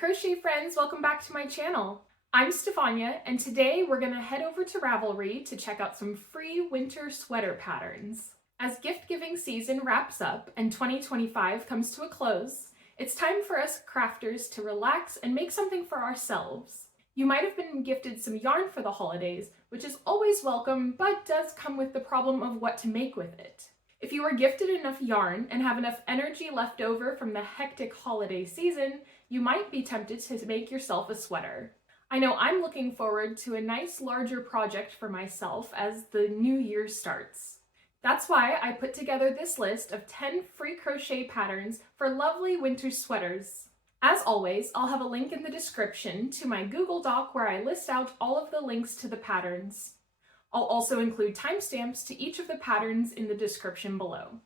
crochet friends, welcome back to my channel. I'm Stefania, and today we're going to head over to Ravelry to check out some free winter sweater patterns. As gift-giving season wraps up and 2025 comes to a close, it's time for us crafters to relax and make something for ourselves. You might have been gifted some yarn for the holidays, which is always welcome, but does come with the problem of what to make with it. If you are gifted enough yarn and have enough energy left over from the hectic holiday season, you might be tempted to make yourself a sweater. I know I'm looking forward to a nice larger project for myself as the new year starts. That's why I put together this list of 10 free crochet patterns for lovely winter sweaters. As always, I'll have a link in the description to my Google Doc where I list out all of the links to the patterns. I'll also include timestamps to each of the patterns in the description below.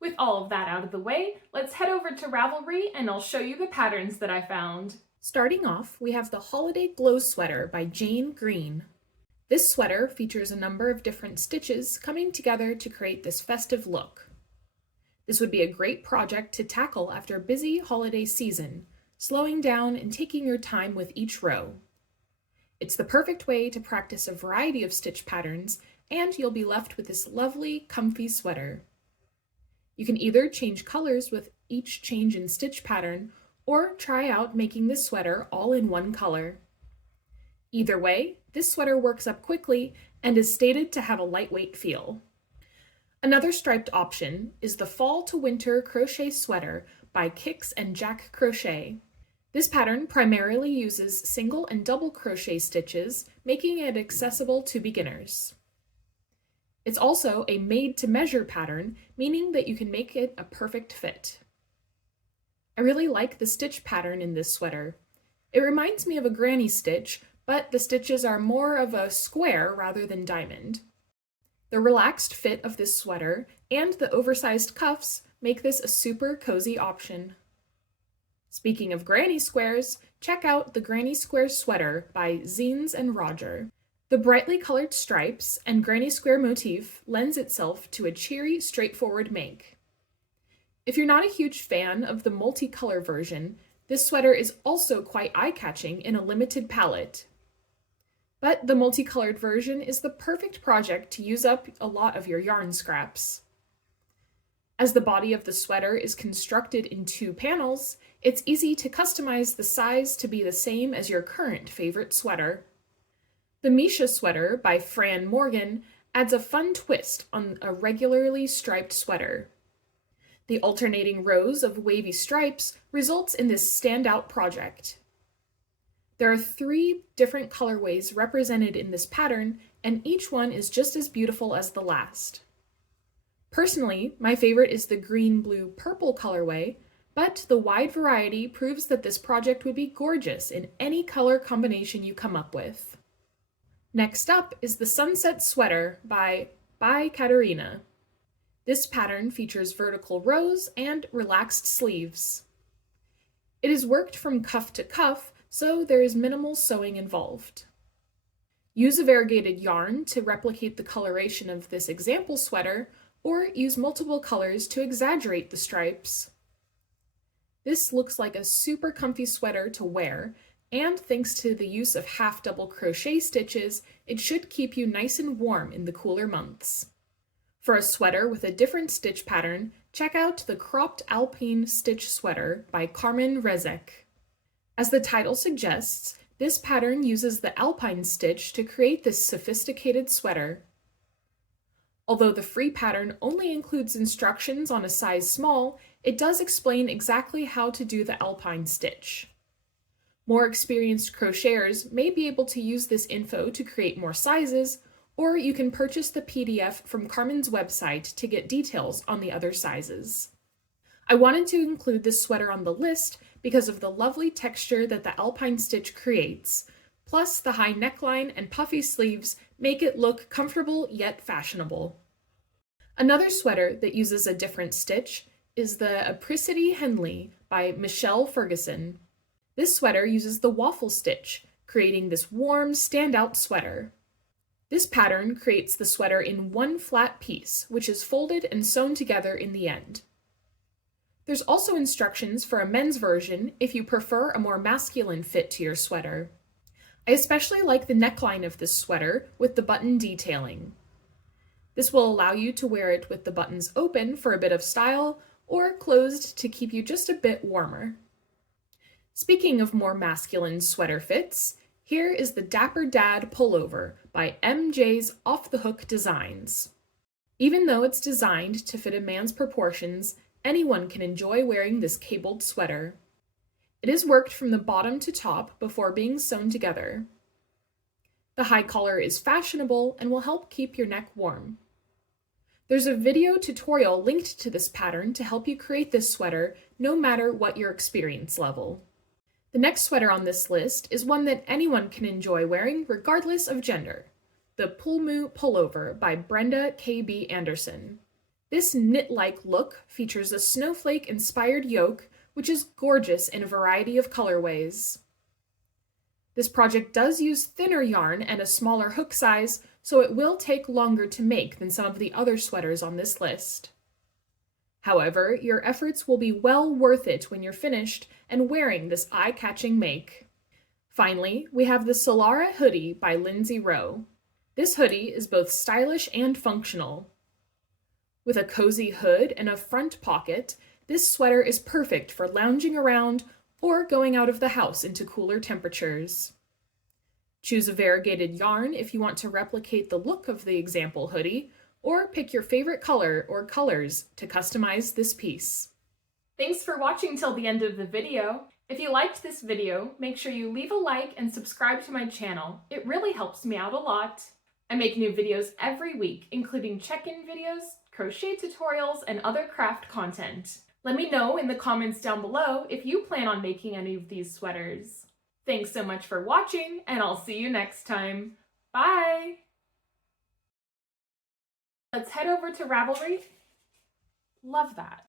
With all of that out of the way, let's head over to Ravelry and I'll show you the patterns that I found. Starting off, we have the Holiday Glow Sweater by Jane Green. This sweater features a number of different stitches coming together to create this festive look. This would be a great project to tackle after a busy holiday season, slowing down and taking your time with each row. It's the perfect way to practice a variety of stitch patterns, and you'll be left with this lovely, comfy sweater. You can either change colors with each change in stitch pattern, or try out making this sweater all in one color. Either way, this sweater works up quickly and is stated to have a lightweight feel. Another striped option is the Fall to Winter Crochet Sweater by Kiks and Jack Crochet. This pattern primarily uses single and double crochet stitches, making it accessible to beginners. It's also a made-to-measure pattern, meaning that you can make it a perfect fit. I really like the stitch pattern in this sweater. It reminds me of a granny stitch, but the stitches are more of a square rather than diamond. The relaxed fit of this sweater and the oversized cuffs make this a super cozy option. Speaking of granny squares, check out the Granny Square Sweater by Zeens and Roger. The brightly colored stripes and granny square motif lends itself to a cheery, straightforward make. If you're not a huge fan of the multicolor version, this sweater is also quite eye-catching in a limited palette. But the multicolored version is the perfect project to use up a lot of your yarn scraps. As the body of the sweater is constructed in 2 panels, it's easy to customize the size to be the same as your current favorite sweater. The Misha sweater by Fran Morgan adds a fun twist on a regularly striped sweater. The alternating rows of wavy stripes results in this standout project. There are 3 different colorways represented in this pattern, and each one is just as beautiful as the last. Personally, my favorite is the green, blue, purple colorway, but the wide variety proves that this project would be gorgeous in any color combination you come up with. Next up is the Sunset Sweater by Katerina. This pattern features vertical rows and relaxed sleeves. It is worked from cuff to cuff, so there is minimal sewing involved. Use a variegated yarn to replicate the coloration of this example sweater, or use multiple colors to exaggerate the stripes. This looks like a super comfy sweater to wear, and thanks to the use of half double crochet stitches, it should keep you nice and warm in the cooler months. For a sweater with a different stitch pattern, check out the Cropped Alpine Stitch Sweater by Karmen Režek. As the title suggests, this pattern uses the Alpine stitch to create this sophisticated sweater. Although the free pattern only includes instructions on a size small, it does explain exactly how to do the Alpine stitch. More experienced crocheters may be able to use this info to create more sizes, or you can purchase the PDF from Karmen's website to get details on the other sizes. I wanted to include this sweater on the list because of the lovely texture that the Alpine stitch creates, plus the high neckline and puffy sleeves make it look comfortable yet fashionable. Another sweater that uses a different stitch is the Apricity Henley by Ferguson. This sweater uses the waffle stitch, creating this warm, standout sweater. This pattern creates the sweater in one flat piece, which is folded and sewn together in the end. There's also instructions for a men's version if you prefer a more masculine fit to your sweater. I especially like the neckline of this sweater with the button detailing. This will allow you to wear it with the buttons open for a bit of style or closed to keep you just a bit warmer. Speaking of more masculine sweater fits, here is the Dapper Dad Pullover by MJ's Off the Hook Designs. Even though it's designed to fit a man's proportions, anyone can enjoy wearing this cabled sweater. It is worked from the bottom to top before being sewn together. The high collar is fashionable and will help keep your neck warm. There's a video tutorial linked to this pattern to help you create this sweater no matter what your experience level. The next sweater on this list is one that anyone can enjoy wearing regardless of gender, the Pulmu Pullover by Brenda K.B. Anderson. This knit-like look features a snowflake-inspired yoke, which is gorgeous in a variety of colorways. This project does use thinner yarn and a smaller hook size, so it will take longer to make than some of the other sweaters on this list. However, your efforts will be well worth it when you're finished and wearing this eye-catching make. Finally, we have the Solara Hoodie by Lindsey. This hoodie is both stylish and functional. With a cozy hood and a front pocket, this sweater is perfect for lounging around or going out of the house into cooler temperatures. Choose a variegated yarn if you want to replicate the look of the example hoodie, or pick your favorite color or colors to customize this piece. Thanks for watching till the end of the video. If you liked this video, make sure you leave a like and subscribe to my channel. It really helps me out a lot. I make new videos every week, including check-in videos, crochet tutorials, and other craft content. Let me know in the comments down below if you plan on making any of these sweaters. Thanks so much for watching, and I'll see you next time. Bye! Let's head over to Ravelry. Love that.